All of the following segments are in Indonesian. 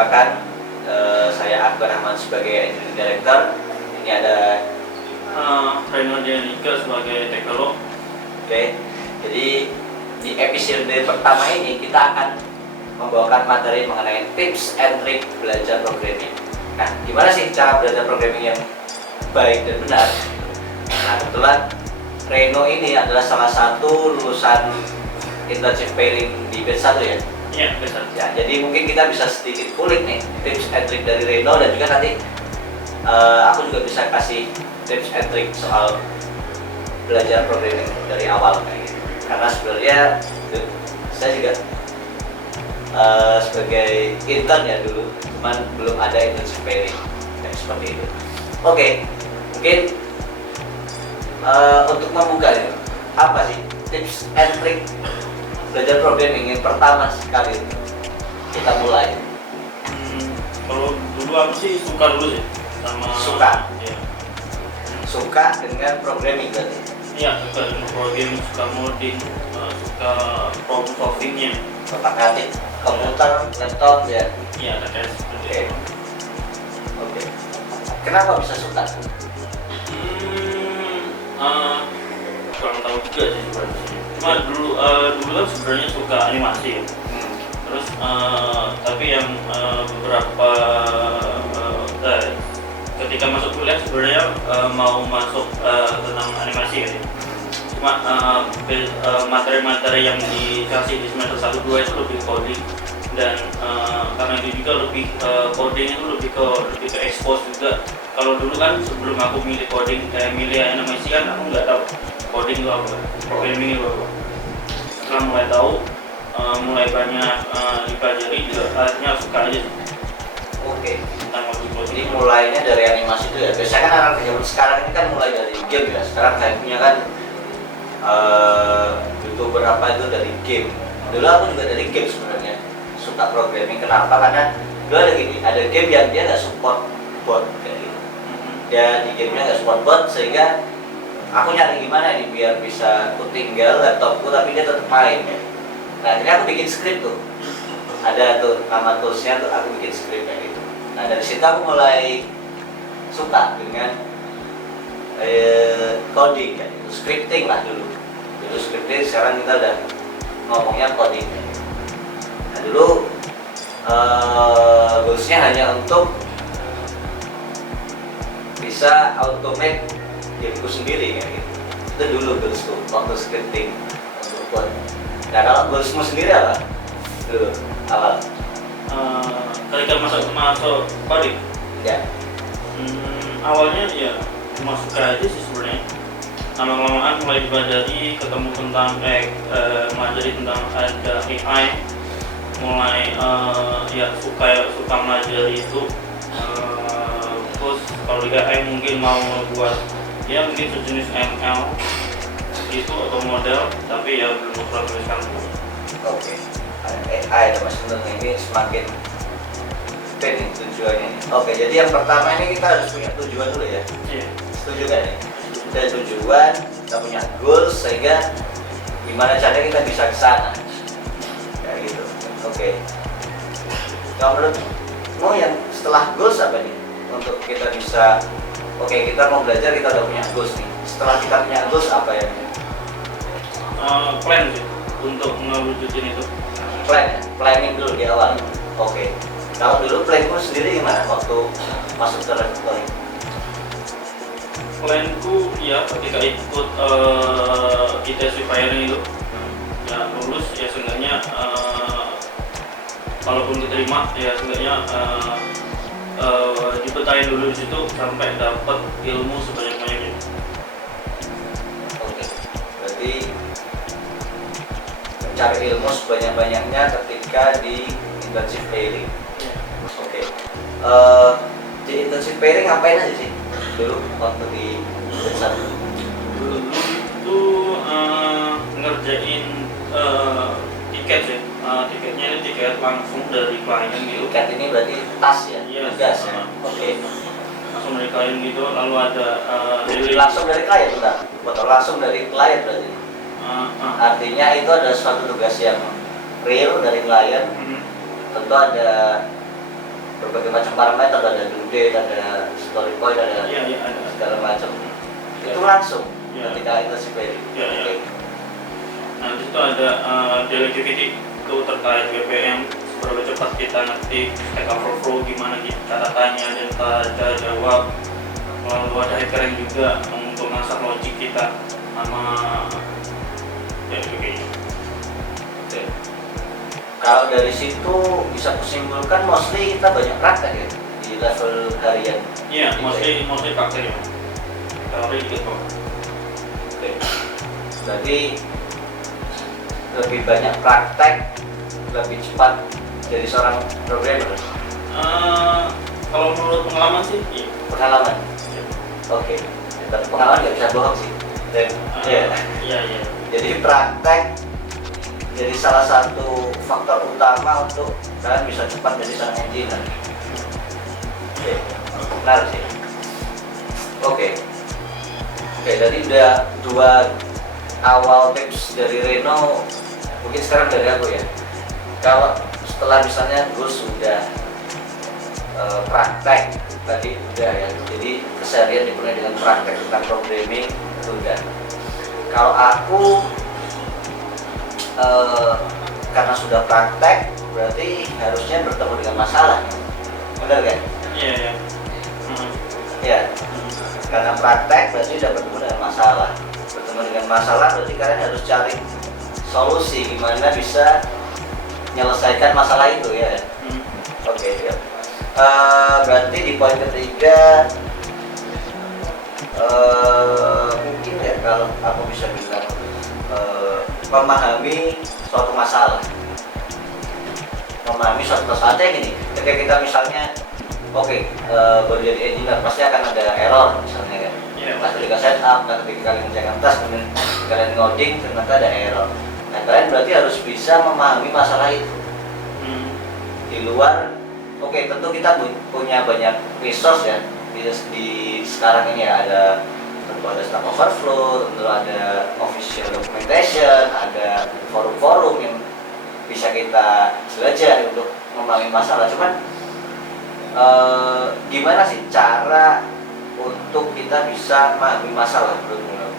perkenalkan, saya Akbar Rahman sebagai Engineering Director. Ini ada Reno Dianika sebagai teknolog. Oke, jadi di episode pertama ini kita akan membawakan materi mengenai tips and trick belajar programming. Nah, gimana sih cara belajar programming yang baik dan benar? Nah, kebetulan Reno ini adalah salah satu lulusan internship pairing di batch 1 ya? Iya, betul. Ya, jadi mungkin kita bisa sedikit kulik nih tips and trick dari Reno, dan juga nanti aku juga bisa kasih tips and trick soal belajar programming dari awal kayak gitu. Karena sebenarnya saya juga sebagai intern ya dulu, cuman belum ada internship pairing kayak seperti itu. Oke, mungkin untuk membuka ya, apa sih tips and trick belajar programming yang pertama sekali kita mulai? Kalau dulu aku sih suka dulu sih sama Suka? Ya. Suka dengan programming berarti? Iya, suka dengan programming, suka modding, suka problem solvingnya. Otak-atik komputer, laptop ya? Iya, ada seperti Oke. itu. Oke. Kenapa bisa suka? Kurang tahu juga sih sebenarnya. Cuma dulu kan sebenarnya suka animasi ya. Terus tapi yang beberapa ketika masuk kuliah sebenarnya mau masuk tentang animasi ya. Cuma materi-materi yang dikasih di semester 1 2 itu lebih coding, dan karena itu juga lebih coding itu lebih ke expose juga. Kalau dulu kan sebelum aku milih coding milih animasi kan aku nggak tahu coding itu apa, programming itu apa. Setelah mulai tahu, mulai banyak dipelajari, juga akhirnya suka aja sih Oke. tentang coding. Jadi mulainya dari animasi itu ya. Biasanya kan anak zaman sekarang ini kan mulai dari game ya. Sekarang hype-nya kan YouTuber apa itu dari game. Dulu aku juga dari game sebenarnya. Suka programming. Kenapa? Karena dulu ada game yang dia nggak support bot kayak gitu. Dia di gamenya nggak support bot, sehingga aku nyari gimana nih biar bisa aku tinggal laptopku tapi dia tetap main ya. Nah, akhirnya aku bikin script tuh. Ada tuh nama toolsnya tuh, aku bikin script kayak gitu. Nah, dari situ aku mulai suka dengan coding kayak gitu. Scripting lah dulu. Dulu scripting, sekarang kita udah ngomongnya coding kayak gitu. Nah, dulu goalsnya hanya untuk bisa automate gameku sendiri kayak gitu. Itu dulu goalsku waktu scripting untuk code. Nah, kalau goalsmu sendiri apa? Dulu awal. Ketika masuk coding, Ya. awalnya ya cuma suka aja sih sebenarnya. Lama-lamaan mulai dipelajari, ketemu tentang mempelajari tentang ada AI, mulai ya suka mempelajari itu. Terus kalau di AI mungkin mau buat ya mungkin sejenis ML gitu atau model, tapi ya belum pernah tuliskan. Oke. AI ada machine learning ini semakin nih tujuannya. Oke, jadi yang pertama ini kita harus punya tujuan dulu ya. Iya. Setuju kan ya? Kita tujuan, kita punya goals, sehingga gimana caranya kita bisa ke sana. Kayak gitu. Oke. Kalau menurutmu yang setelah goals apa nih? Untuk kita bisa, oke, kita mau belajar, kita udah punya goals nih. Setelah kita punya goals apa ya? Plan sih untuk mewujudin itu. Plan ya? Planning dulu di awal. Oke. Kalau dulu planku sendiri gimana waktu masuk ke rektoring? Planku ya ketika ikut ITS pairing itu ya lulus ya seenggaknya kalaupun diterima ya seenggaknya dipetain dulu di situ sampai dapat ilmu sebanyak-banyaknya. Oke. Berarti mencari ilmu sebanyak-banyaknya ketika di internship pairing. Oke. Di internship pairing ngapain aja sih dulu waktu di jurusan? Dulu itu ngerjain tiket sih. Tiketnya ini tiket langsung dari klien gitu. Tiket ini berarti tas ya? Iya, Tugas ya? Oke. Langsung dari klien gitu, lalu ada Langsung dari klien, bentar. Betul, langsung dari klien berarti. Artinya itu ada suatu tugas yang real dari klien. Tentu ada berbagai macam parameter, ada due date, ada story point, ada Iya, ada. segala macam. Ya. Itu langsung Ya. ketika itu query. Ya, ya. Oke. Nah, di situ ada daily activity itu terkait BPM, seberapa cepat kita ngetik, Stack Overflow, gimana cara tanya dan cara jawab. Lalu ada hackering juga untuk masak logik kita sama ya begini. Oke. Kalau dari situ bisa kusimpulkan mostly kita banyak praktek ya di level harian. Iya, mostly praktek ya. Teori gitu. Oke. Berarti lebih banyak praktek, lebih cepat jadi seorang programmer. Kalau menurut pengalaman sih, iya. Pengalaman. Iya. Oke. Tapi pengalaman nggak bisa bohong sih. Dan ya. Iya. Jadi praktek jadi salah satu faktor utama untuk kalian bisa cepat jadi seorang engineer. Oke, benar sih. Oke, jadi udah dua awal tips dari Reno. Mungkin sekarang dari aku ya. Kalau setelah misalnya gue sudah praktek tadi udah ya, jadi keseharian dipenuhi dengan praktek tentang programming itu udah. Kalau aku karena sudah praktek berarti harusnya bertemu dengan masalah, benar kan? Iya. Ya, karena praktek berarti sudah bertemu dengan masalah. Bertemu dengan masalah berarti kalian harus cari solusi gimana bisa menyelesaikan masalah itu ya. Oke, ya. Berarti di poin ketiga mungkin ya kalau aku bisa bilang memahami suatu masalah. Memahami suatu masalah gini, ketika kita misalnya baru jadi engineer pasti akan ada error misalnya kan. Iya. Pas ketika setup, ketika kalian mengerjakan task, kemudian kalian ngoding ternyata ada error. Nah kalian berarti harus bisa memahami masalah itu. Di luar, tentu kita punya banyak resource ya di sekarang ini ya, tentu ada Stack Overflow, tentu ada official documentation, ada forum-forum yang bisa kita belajar untuk memahami masalah. Cuman gimana sih cara untuk kita bisa memahami masalah menurut?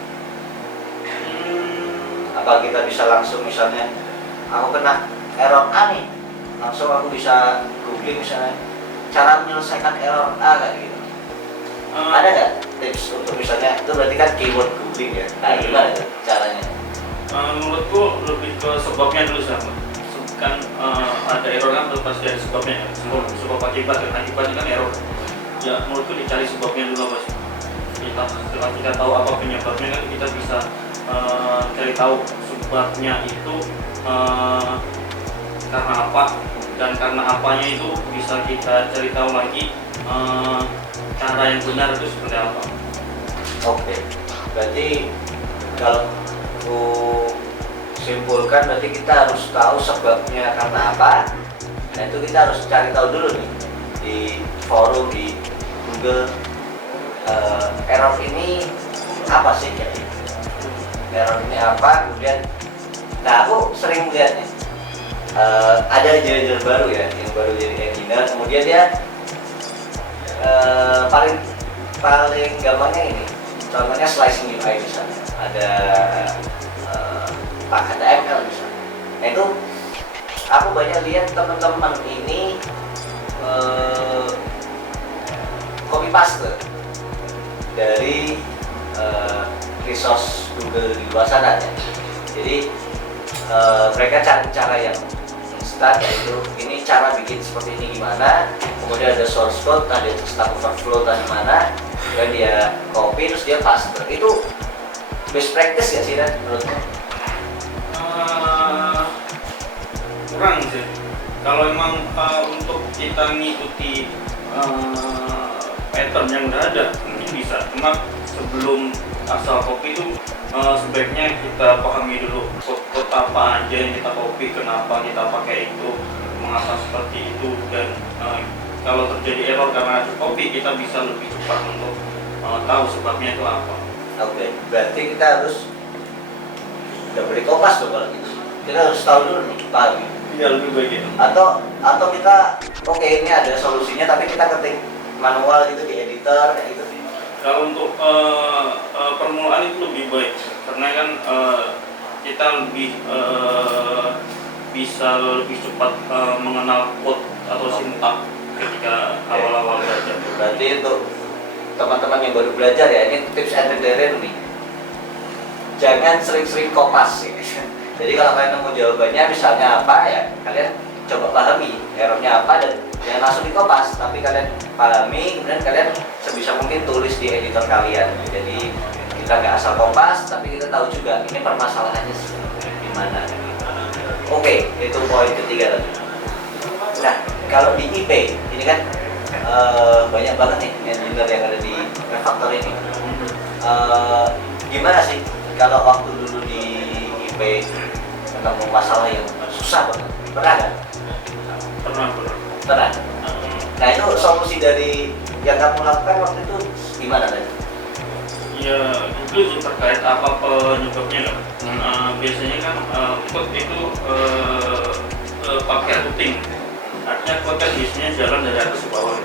Apa kita bisa langsung misalnya aku kena error A nih, langsung aku bisa googling misalnya cara menyelesaikan error A kayak gitu. Ada nggak tips untuk misalnya itu berarti kan keyword googling ya? Nah gimana tuh caranya? Menurutku lebih ke sebabnya dulu sama. Kan ada error kan pasti ada sebabnya ya. Sebab akibatnya kan error. Ya menurutku dicari sebabnya dulu apa sih. Setelah kita tahu apa penyebabnya kan kita bisa cari tahu sebabnya itu karena apa, dan karena apanya itu bisa kita cari tahu lagi cara yang benar itu seperti apa. Oke, berarti kalau aku simpulkan berarti kita harus tahu sebabnya karena apa. Nah itu kita harus cari tahu dulu nih di forum, di Google, error ini apa sih kayak gitu. Error ini apa, kemudian nah aku sering lihat nih ada engineer baru ya, yang baru jadi engineer, kemudian dia paling gampangnya ini contohnya slicing UI misalnya, ada HTML misalnya. Nah itu aku banyak lihat teman-teman ini copy paste dari resource Google di luar sana ya. Jadi mereka cari cara yang instan, yaitu ini cara bikin seperti ini gimana, kemudian ada source code, ada Stack Overflow tadi mana, dan dia copy terus dia paste. Itu best practice ya sih Dan menurutmu? Kurang sih. Kalau emang untuk kita ngikuti pattern yang udah ada mungkin bisa, cuma sebelum asal copy itu sebaiknya kita pahami dulu code apa aja yang kita copy, kenapa kita pakai itu, mengapa seperti itu, dan kalau terjadi error karena copy kita bisa lebih cepat untuk tahu sebabnya itu apa. Oke, berarti kita harus udah beli kompas dong kalau gitu. Kita harus tahu dulu nih, paham. Ya lebih baik itu. Atau kita oke ini ada solusinya tapi kita ketik manual gitu di editor kayak gitu. Kalau untuk permulaan itu lebih baik karena kan kita bisa lebih cepat mengenal code atau sintak ketika awal-awal belajar. Berarti untuk teman-teman yang baru belajar ya, ini tips and trick nih. Jangan sering-sering kopas ya. Jadi kalau kalian nemu jawabannya misalnya apa ya, kalian coba pahami errornya apa dan jangan langsung dikopas, tapi kalian pahami kemudian kalian sebisa mungkin tulis di editor kalian. Jadi kita nggak asal kopas, tapi kita tahu juga ini permasalahannya di mana. Oke, itu poin ketiga tadi. Nah, kalau di IP ini kan banyak banget nih engineer yang ada di refaktor ini. Gimana sih kalau waktu dulu di IP ketemu masalah yang susah banget? Pernah nggak? Pernah. Nah itu solusi dari yang kamu lakukan waktu itu gimana tadi? Ya itu terkait apa penyebabnya kan. Biasanya kan code itu pakai routing. Artinya code kan biasanya jalan dari atas ke bawah.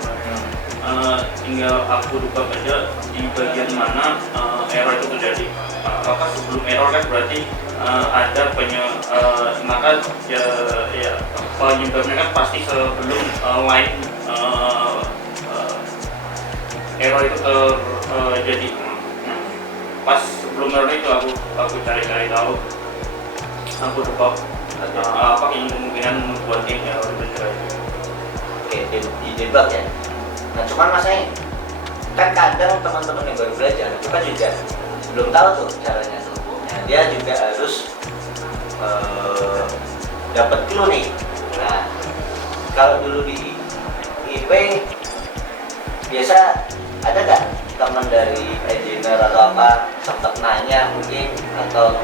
Tinggal aku debug aja di bagian mana error itu terjadi. Apakah sebelum error kan berarti ada maka ya penyebabnya kan pasti sebelum line error itu terjadi. Pas sebelum error itu aku cari-cari tahu, aku debug apa kemungkinan membuatnya error itu terjadi. Oke, di debug ya. Nah cuman masalahnya kan kadang teman-teman yang baru belajar itu kan juga belum tahu tuh caranya tuh. Nah, dia juga harus dapat clue nih. Nah kalau dulu di IP biasa ada nggak teman dari engineer atau apa sempat nanya mungkin atau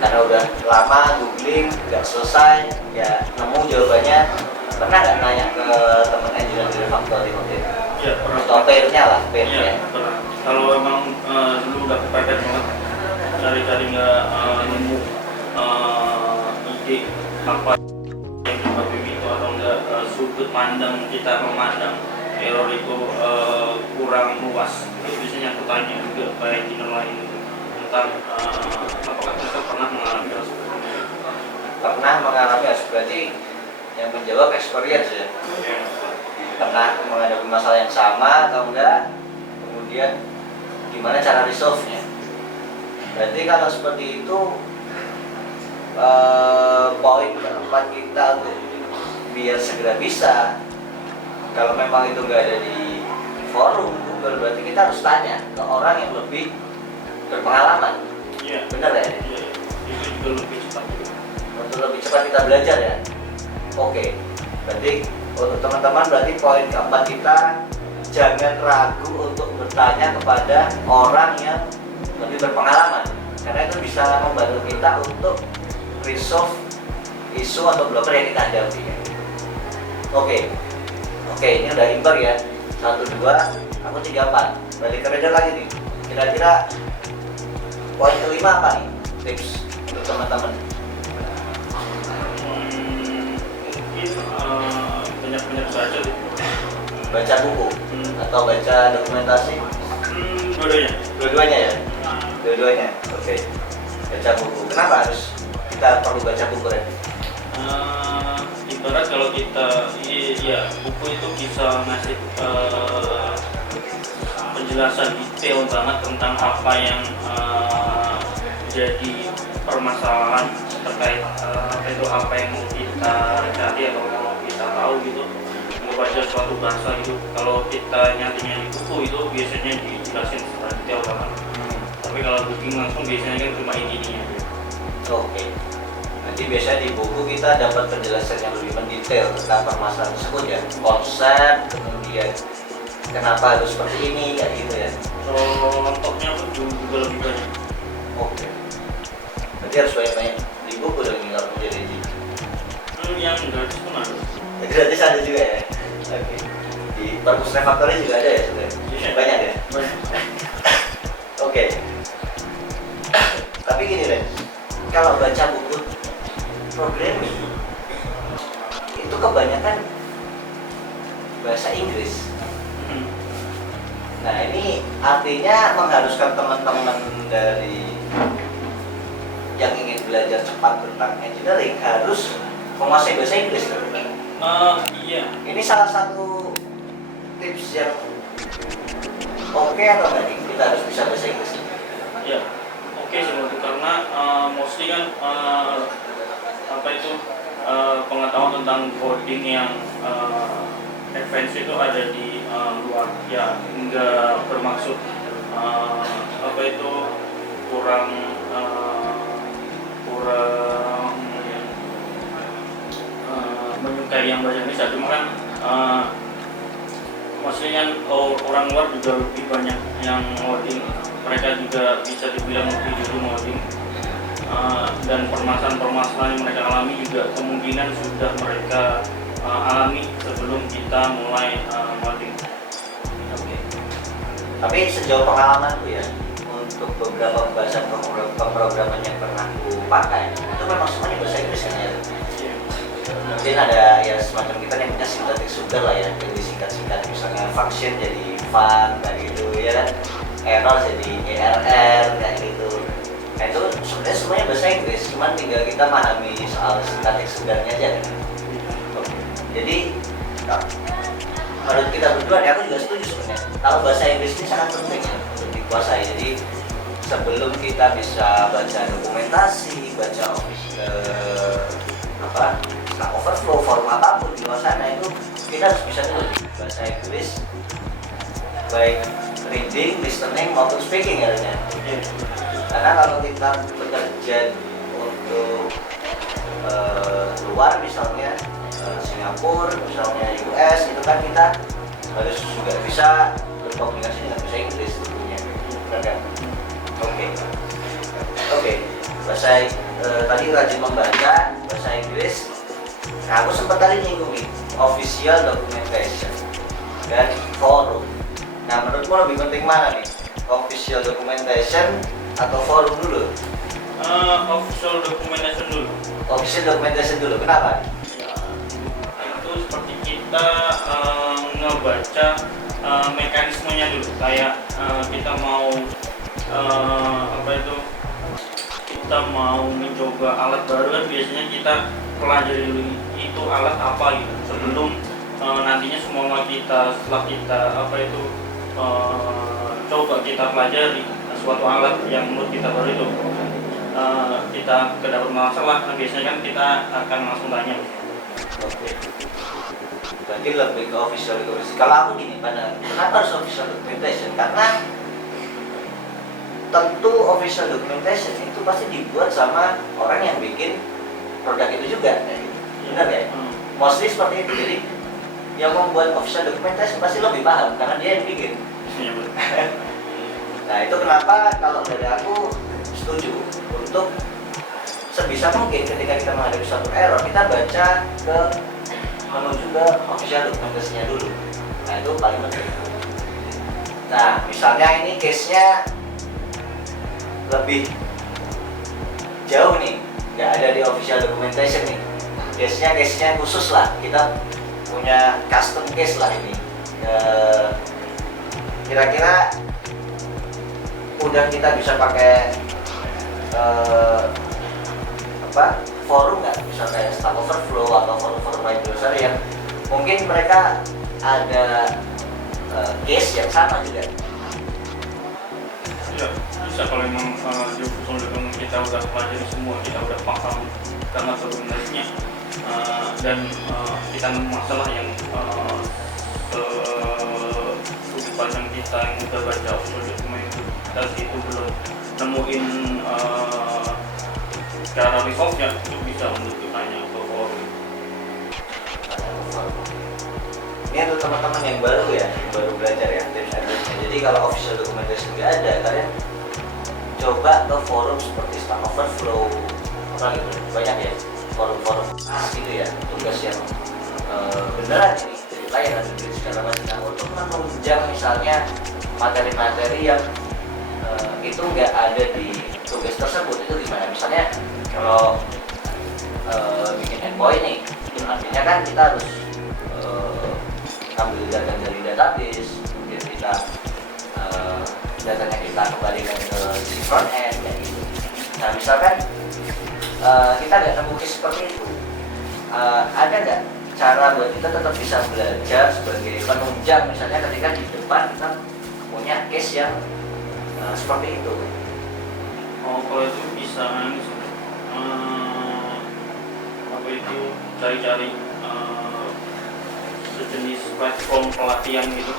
karena udah lama googling nggak selesai ya nemu jawabannya, pernah nggak nanya ke teman engineer dari faktor itu? Ya pernah. Atau pairnya lah, pairnya. Ya, pernah. Kalau emang dulu udah kepepet banget cari-cari nggak nemu ide apa yang dimaksud itu atau enggak sudut pandang kita memandang error itu kurang luas, itu biasanya aku tanya juga ke engineer lain tentang apakah mereka pernah mengalami hal seperti itu. Pernah mengalami berarti yang menjawab experience ya. Pernah menghadapi masalah yang sama atau enggak, kemudian gimana cara resolve-nya. Berarti kalau seperti itu poin keempat kita untuk biar segera bisa, kalau memang itu nggak ada di forum Google, berarti kita harus tanya ke orang yang lebih berpengalaman. Iya. Benar ya? Iya. Itu juga lebih cepat. Untuk lebih cepat kita belajar ya. Oke. Berarti untuk teman-teman berarti poin keempat kita jangan ragu untuk bertanya kepada orang yang lebih berpengalaman, karena itu bisa membantu kita untuk resolve isu atau blocker yang kita hadapi. Oke, ini udah imbang ya. 1, 2, aku 3, 4. Balik ke beda lagi nih. Kira-kira poin kelima apa nih? Tips untuk teman-teman. Mungkin banyak baca deh. Baca buku atau baca dokumentasi? Dua-duanya. Ya? Dua-duanya. Oke. Baca buku. Kenapa harus kita perlu baca buku ya? Ibarat kalau kita buku itu bisa ngasih penjelasan detail banget tentang apa yang jadi permasalahan terkait apa yang mau kita cari atau mau kita tahu gitu, mau baca suatu bahasa gitu. Kalau kita nyarinya di buku itu biasanya dijelasin secara detail banget. Tapi kalau booking langsung biasanya kan cuma intinya. Oke. Nanti biasanya di buku kita dapat penjelasan yang lebih mendetail tentang permasalahan tersebut ya, konsep, kemudian kenapa harus seperti ini kayak gitu ya. Contohnya pun juga lebih banyak. Oke. Berarti harus banyak-banyak di buku dong kalau menjadi Yang gratis pun ada. gratis ada juga ya. Oke. Di perpus refaktornya juga ada ya sebenarnya. Banyak ya. Oke. Tapi gini deh, kalau baca buku programming itu kebanyakan bahasa Inggris. Nah ini artinya mengharuskan teman-teman dari yang ingin belajar cepat tentang engineering harus menguasai bahasa Inggris. Iya. Ini salah satu tips yang oke atau enggak nih? Kita harus bisa bahasa Inggris. Ya, oke sih menurutku karena mostly kan pengetahuan tentang coding yang advance itu ada di luar, ya nggak bermaksud kurang menyukai yang bahasa Indonesia, cuma kan maksudnya kan orang luar juga lebih banyak yang ngoding, mereka juga bisa dibilang lebih dulu ngoding, dan permasalahan-permasalahan yang mereka alami juga kemungkinan sudah mereka alami sebelum kita mulai ngoding. Oke. Tapi sejauh pengalaman tuh ya, untuk beberapa bahasa pemrograman yang pernah aku pakai itu memang semuanya bahasa Inggris kan ya. Mungkin ada ya semacam kita yang punya sintaktik sugar lah ya, jadi singkat-singkat, misalnya function jadi fun kayak gitu ya kan, error jadi err kayak gitu. Nah itu sebenarnya semuanya bahasa Inggris, cuman tinggal kita memahami soal sintaktik sugarnya aja kan. Jadi menurut kita berdua, ya aku juga setuju sebenarnya kalau bahasa Inggris ini sangat penting ya untuk dikuasai. Jadi sebelum kita bisa baca dokumentasi, baca Stack Overflow, forum apapun di luar sana, itu kita harus bisa dulu bahasa Inggris, baik reading, listening maupun speaking ya. Karena kalau kita bekerja untuk luar misalnya Singapura, misalnya US, itu kan kita harus juga bisa berkomunikasi dengan bahasa Inggris tentunya, benar kan? Oke. Bahasa tadi rajin membaca bahasa Inggris. Nah, aku sempat tadi nyinggung official documentation dan forum. Nah, menurutmu lebih penting mana nih? Official documentation atau forum dulu? Official documentation dulu. Official documentation dulu. Kenapa? Ya, itu seperti kita ngebaca mekanismenya dulu. Kayak kita mau kita mau mencoba alat baru kan biasanya kita pelajari dulu itu alat apa gitu sebelum nantinya semua kita setelah kita coba kita pelajari suatu alat yang menurut kita baru itu kita kedapat masalah, nah biasanya kan kita akan langsung tanya. Oke. Berarti lebih ke official documentation. Kalau aku gini, kenapa harus official documentation? Karena tentu official documentation itu pasti dibuat sama orang yang bikin produk itu juga, benar ya? Mostly seperti itu. Jadi yang membuat official documentation pasti lebih paham karena dia yang bikin. Nah itu kenapa kalau dari aku setuju untuk sebisa mungkin ketika kita menghadapi suatu error kita baca menuju ke official documentation-nya dulu. Nah itu paling penting. Nah misalnya ini case-nya lebih jauh nih, nggak ada di official documentation nih. Case-nya khusus lah, kita punya custom case lah ini. Kira-kira udah kita bisa pakai forum nggak? Bisa kayak Stack Overflow atau forum-forum lain besar yang mungkin mereka ada case yang sama juga. Ya, bisa kalau memang di usul kita udah pelajari semua, kita udah paham karena sebenarnya dan kita nemu masalah yang sudut pandang kita yang udah baca usul dokumentasi itu belum nemuin cara resolve-nya, itu bisa untuk ditanya ke forum. Ini untuk teman-teman yang baru ya, yang baru belajar ya tips and tricks-nya. Jadi kalau official documentation nggak ada, kalian coba ke forum seperti Stack Overflow, gitu. Banyak ya forum-forum gitu ya, tugas yang beneran ini dari layanan dari segala macam. Nah, untuk menunjang misalnya materi-materi yang itu nggak ada di tugas tersebut, itu gimana? Misalnya kalau bikin endpoint nih, itu artinya kan kita harus ambil data dari database, kemudian kita datanya kita kembalikan ke si front end kayak gitu. Nah misalkan kita nggak nemu case seperti itu, ada nggak cara buat kita tetap bisa belajar sebagai penunjang misalnya ketika di depan kita punya case yang seperti itu? Oh, kalau itu bisa apa itu cari-cari sejenis platform pelatihan gitu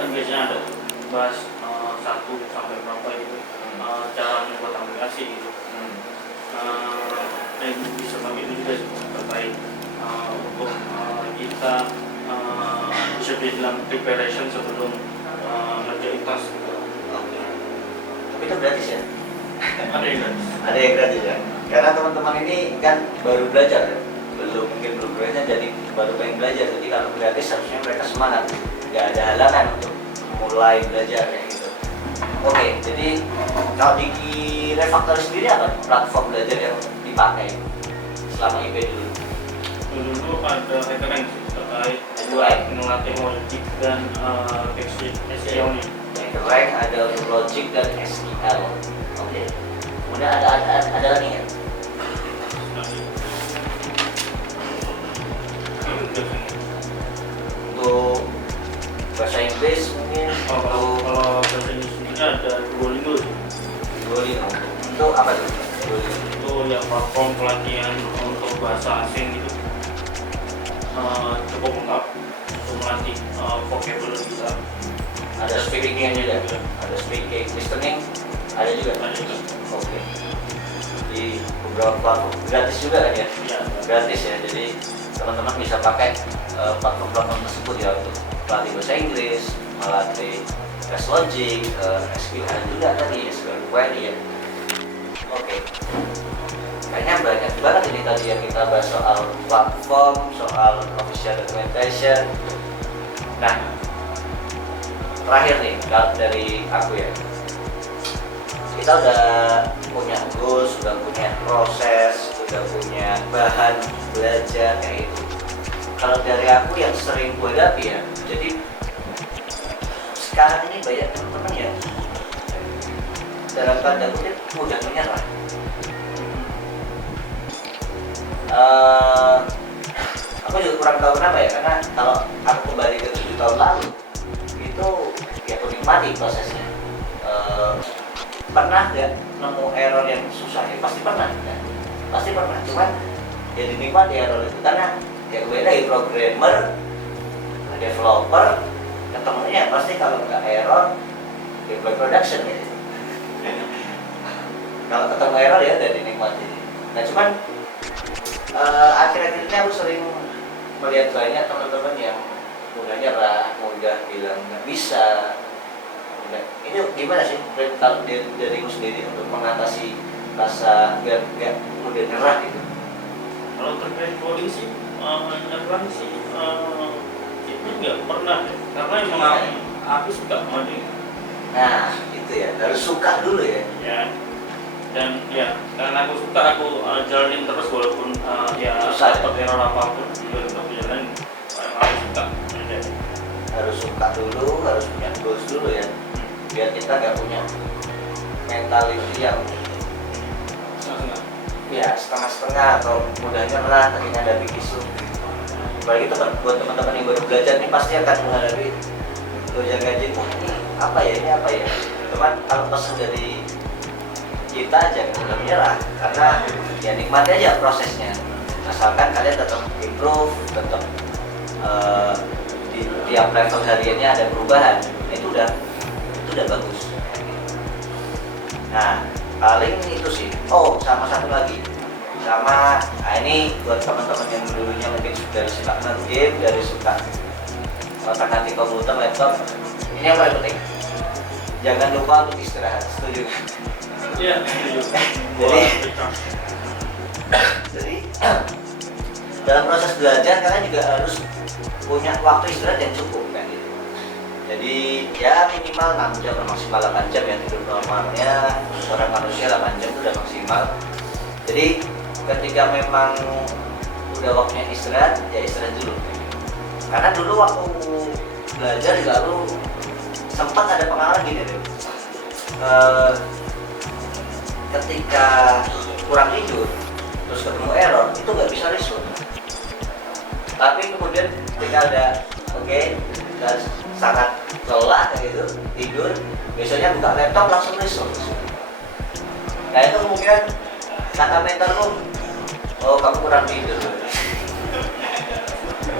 kan biasanya ada tuh bahas 1 sampai berapa gitu cara membuat aplikasi gitu. Bisa pakai itu juga sih terkait untuk kita bisa dibilang preparation sebelum ngerjain task gitu. Oke. Tapi itu gratis ya? Ada yang gratis. Ada yang gratis ya? Karena teman-teman ini kan baru belajar ya? Mungkin belum belajar, jadi baru pengen belajar. Jadi kalau gratis harusnya mereka semangat, nggak ada halangan untuk mulai belajar kayak gitu. Oke, jadi kalau di Refactory sendiri apa platform belajar yang dipakai selama IP dulu? Dulu ada HackerRank terkait melatih logic dan SQL-nya. HackerRank ada untuk logic dan SQL. Oke. Kemudian ada lagi ya? Untuk bahasa Inggris mungkin Kalau bahasa Inggris sendiri ada Duolingo sih. Duolingo. Itu apa tuh? Duolingo. Itu ya platform pelatihan untuk bahasa asing gitu. Cukup lengkap untuk melatih vocabulary kita. Ada speaking juga. Ada speaking, listening ada juga. Ada juga. Oke. Di beberapa platform gratis juga kan ya? Iya. Gratis ya. Jadi teman-teman bisa pakai platform-platform tersebut ya untuk melatih bahasa Inggris, melatih tes logic, SQL juga tadi, SQL query ya. Oke. Kayaknya banyak banget ini tadi yang kita bahas soal platform, soal official documentation. Nah, terakhir nih kalau dari aku ya, kita udah punya goals, sudah punya proses, sudah punya bahan belajar kayak itu. Kalau dari aku yang sering gue hadapi ya, jadi sekarang ini banyak teman-teman yang dalam tanda kutip mudah menyerah. Aku juga kurang tahu kenapa ya, karena kalau aku kembali ke 7 tahun lalu itu ya aku nikmati prosesnya. Pernah nggak nemu error yang susah ya? Pasti pernah kan? Pasti pernah, cuman ya dinikmati error itu karena ya gue lagi programmer, developer, ketemunya pasti kalau nggak error deploy production gitu. Kalau ketemu error ya udah dinikmati. Nah cuman akhir-akhir ini aku sering melihat banyak teman-teman yang mudah nyerah, mudah bilang nggak bisa. Ini gimana sih kalau dirimu sendiri untuk mengatasi rasa biar nggak mudah nyerah gitu? Kalau terkait coding sih, nyerah sih itu nggak pernah ya. Karena emang aku suka coding. Nah itu ya, harus suka dulu ya. Ya. Dan ya karena aku suka, aku jalanin terus walaupun ya susah dapat error apapun juga tetap jalanin. Aku suka aja. Harus suka dulu, harus punya goals dulu ya, biar kita nggak punya mentality yang ya setengah-setengah atau mudah nyerah ketika ada isu. Apalagi buat teman-teman yang baru belajar nih pasti akan menghadapi goyang gaji. Ini apa ya, ini apa ya. Cuman kalau pesan dari kita aja mudah menyerah, karena ya nikmati aja prosesnya. Asalkan kalian tetap improve, tetap di tiap level hariannya ada perubahan, itu udah bagus. Nah paling itu sih. Oh sama satu lagi, nah ini buat teman-teman yang dulunya mungkin sudah suka main game, dari suka otak-atik komputer, laptop, ini yang paling penting, jangan lupa untuk istirahat. Setuju? Iya, setuju. Jadi dalam proses belajar kalian juga harus punya waktu istirahat yang cukup kan gitu. Jadi ya minimal 6 jam, maksimal 8 jam ya tidur normalnya. Seorang manusia 8 jam itu udah maksimal. Jadi ketika memang udah waktunya istirahat, ya istirahat dulu. Karena dulu waktu belajar juga lu sempat ada pengalaman gini deh. Ketika kurang tidur terus ketemu error itu nggak bisa resume. Tapi kemudian ketika ada dan sangat lelah kayak gitu, tidur, biasanya buka laptop langsung resume. Nah itu kemungkinan kata mentor lu, oh kamu kurang tidur.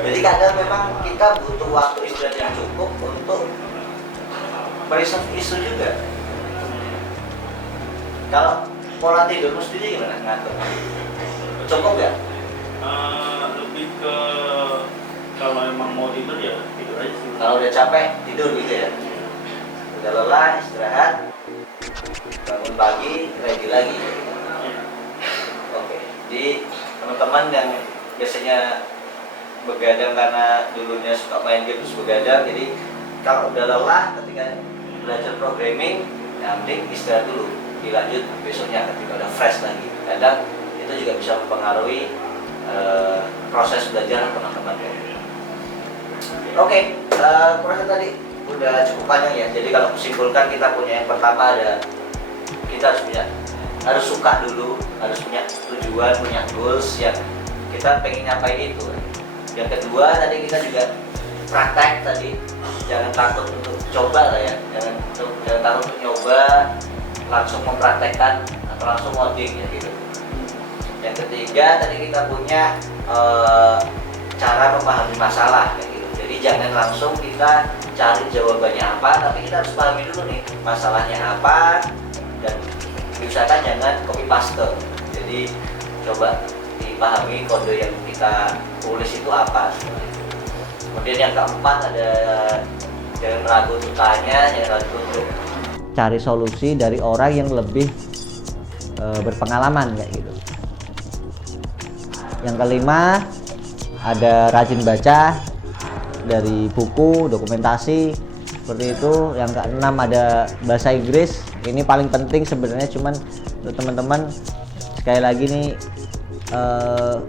Jadi kadang memang kita butuh waktu istirahat yang cukup untuk meresolve isu juga. Kalau pola tidurmu sendiri gimana ngatur? Cukup nggak? Lebih ke kalau emang mau tidur ya tidur aja sih. Kalau udah capek tidur gitu ya. Udah lelah istirahat, bangun pagi ready lagi. Oke. Jadi teman-teman yang biasanya begadang karena dulunya suka main game terus begadang, jadi kalau udah lelah ketika belajar programming, ya mending istirahat dulu, dilanjut besoknya ketika udah fresh lagi. Kadang itu juga bisa mempengaruhi proses belajar teman-teman. Oke, kurasa tadi udah cukup panjang ya. Jadi kalau simpulkan kita punya yang pertama ada kita harus suka dulu, harus punya tujuan, punya goals yang kita pengen nyapain itu. Yang kedua tadi kita juga praktek tadi, jangan takut untuk coba lah ya, jangan takut untuk nyoba langsung mempraktekkan atau langsung ngoding ya gitu. Yang ketiga tadi kita punya cara memahami masalah kayak gitu. Jadi jangan langsung kita cari jawabannya apa, tapi kita harus pahami dulu nih masalahnya apa dan misalkan jangan copy paste. Jadi coba dipahami kode yang kita tulis itu apa. Kemudian yang keempat ada jangan ragu untuk tanya, jangan ragu untuk cari solusi dari orang yang lebih berpengalaman kayak gitu. Yang kelima ada rajin baca dari buku, dokumentasi seperti itu. Yang keenam ada bahasa Inggris. Ini paling penting sebenarnya, cuman untuk teman-teman sekali lagi nih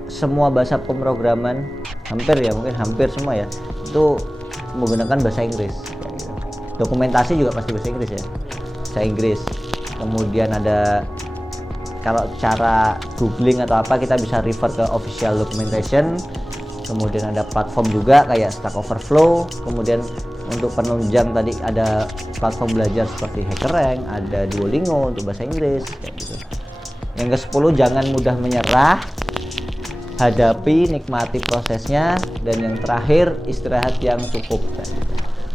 semua bahasa pemrograman mungkin hampir semua ya itu menggunakan bahasa Inggris. Dokumentasi juga pasti bahasa Inggris ya, bahasa Inggris. Kemudian ada kalau cara googling atau apa kita bisa refer ke official documentation. Kemudian ada platform juga kayak Stack Overflow. Kemudian untuk penunjang tadi ada platform belajar seperti HackerRank, ada Duolingo untuk bahasa Inggris kayak gitu. Yang ke-10 jangan mudah menyerah, hadapi, nikmati prosesnya, dan yang terakhir istirahat yang cukup.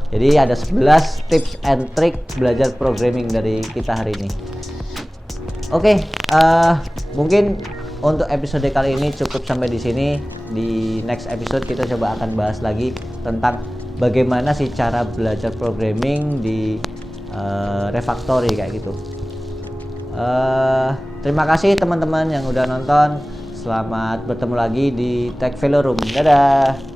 Jadi ada 11 tips and trick belajar programming dari kita hari ini. Oke, mungkin untuk episode kali ini cukup sampai di sini. Di next episode kita coba akan bahas lagi tentang bagaimana sih cara belajar programming di Refactory kayak gitu. Terima kasih teman-teman yang udah nonton. Selamat bertemu lagi di Tech Veloroom. Dadah.